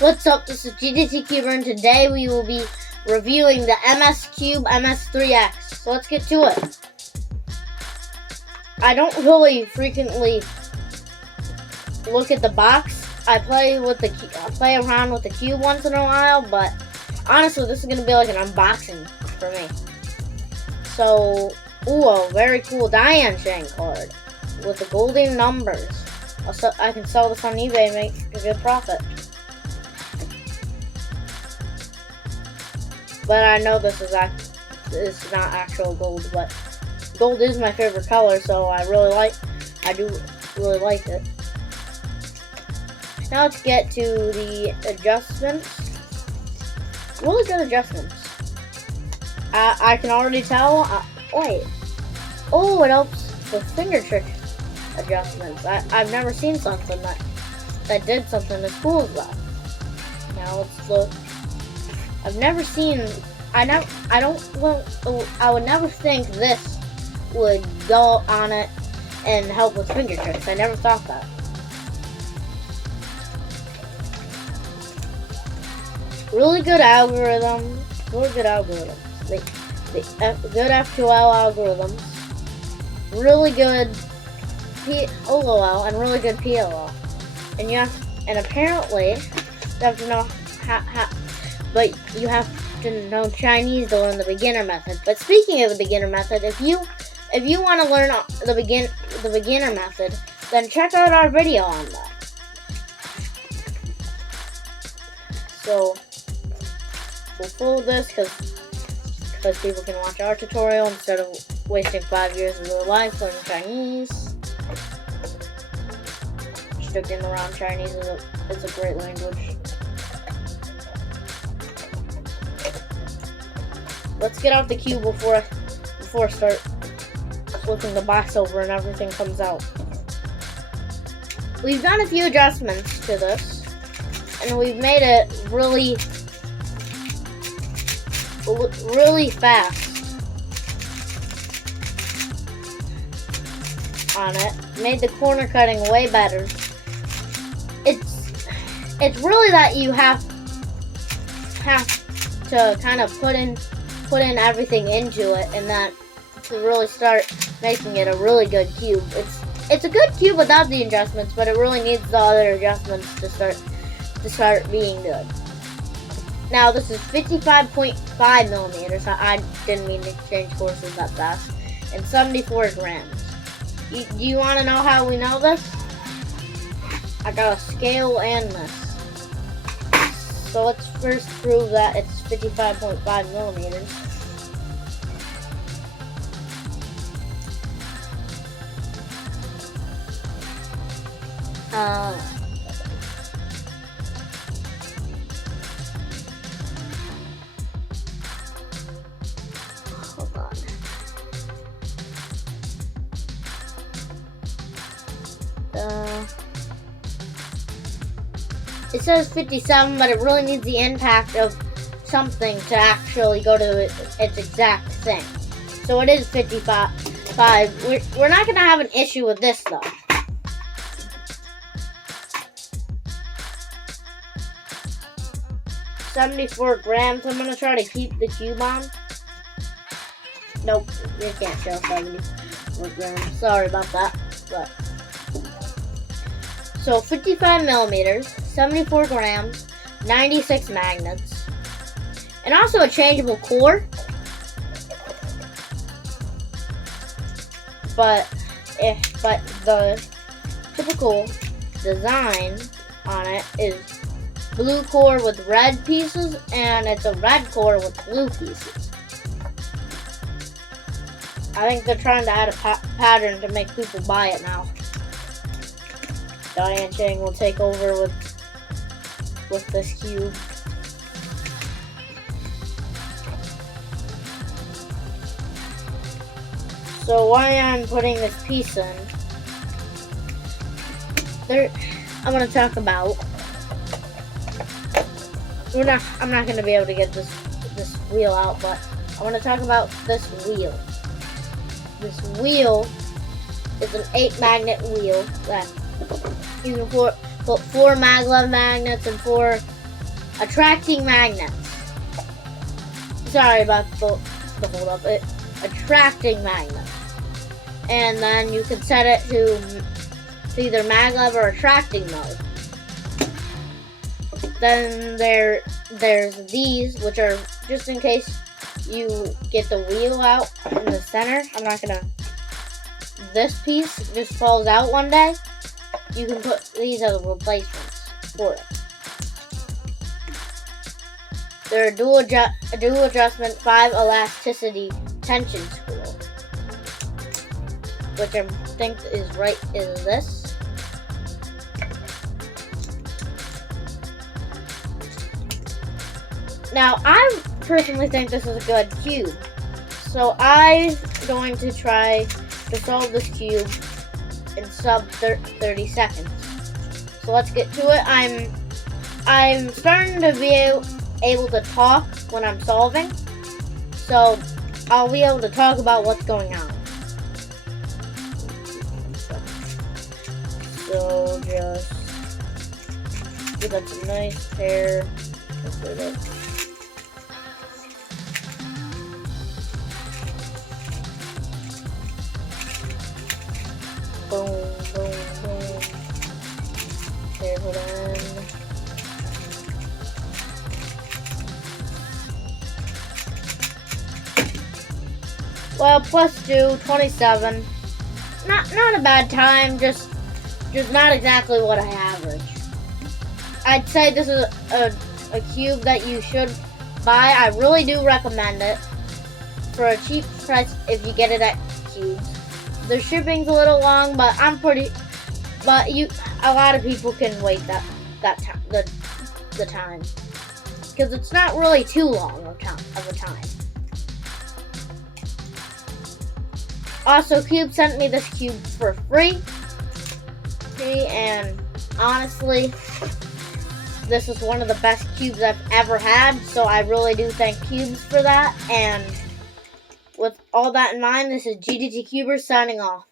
What's up, this is GDT Cuber, and today we will be reviewing the MScube MS3x. So let's get to it. I don't really frequently look at the box. I play around with the cube once in a while, but honestly, this is going to be like an unboxing for me. So, ooh, a very cool Diansheng card with the golden numbers. I can sell this on eBay and make a good profit. But I know this is not actual gold, but gold is my favorite color, so I do really like it. Now let's get to the adjustments. Really good adjustments. I can already tell. Wait. Oh, it helps with finger trick adjustments. I've never seen something that did something as cool as that. Now let's look. I've never seen. I would never think this would go on it and help with finger tricks. I never thought that. Really good algorithm. Really good algorithms. Good FQL algorithms. Really good LOL and really good PLL. And apparently you have to know but you have to know Chinese to learn the beginner method. But speaking of the beginner method, if you want to learn the beginner method, then check out our video on that. So we'll follow this because people can watch our tutorial instead of wasting 5 years of their life learning Chinese. Joking around, Chinese is a great language. Let's get out the cube before I start flipping the box over and everything comes out. We've done a few adjustments to this, and we've made it really fast on it. Made the corner cutting way better. It's really that you have to kind of put in everything into it, and that to really start making it a really good cube. It's a good cube without the adjustments, but it really needs the other adjustments to start being good. Now this is 55.5 millimeters. I didn't mean to change courses that fast. And 74 grams. Do you want to know how we know this? I got a scale and this. So let's first prove that it's 55.5 millimeters. Hold on. It says 57, but it really needs the impact of something to actually go to its exact thing. So it is 55. We're not going to have an issue with this, though. $74 grams. I'm going to try to keep the cube on. Nope, you can't show 74 grams. Sorry about that. But so 55 millimeters, 74 grams, 96 magnets, and also a changeable core. But the typical design on it is blue core with red pieces, and it's a red core with blue pieces. I think they're trying to add a pattern to make people buy it now. Diansheng will take over with this cube. So why I'm putting this piece in, I'm going to talk about. I'm not going to be able to get this wheel out, but I want to talk about this wheel. This wheel is an 8 magnet wheel that you can put 4 maglev magnets and 4 attracting magnets. Sorry about the hold up. Attracting magnets. And then you can set it to either maglev or attracting mode. Then there's these, which are just in case you get the wheel out in the center. This piece just falls out one day. You can put these as replacements for it. They're a dual adjustment 5 elasticity tension screw, which I think is this. Now, I personally think this is a good cube, so I'm going to try to solve this cube in sub 30 seconds. So let's get to it. I'm starting to be able to talk when I'm solving, so I'll be able to talk about what's going on. So just give us a nice pair. Boom, boom, boom. Okay, hold on. Well, plus 2, 27. Not a bad time, just not exactly what I average. I'd say this is a cube that you should buy. I really do recommend it for a cheap price if you get it at Cubes. The shipping's a little long, but a lot of people can wait that time, the time, because it's not really too long of a time. Also, Cube sent me this cube for free, and honestly, this is one of the best cubes I've ever had, so I really do thank Cubes for that. And with all that in mind, this is GDT Cuber signing off.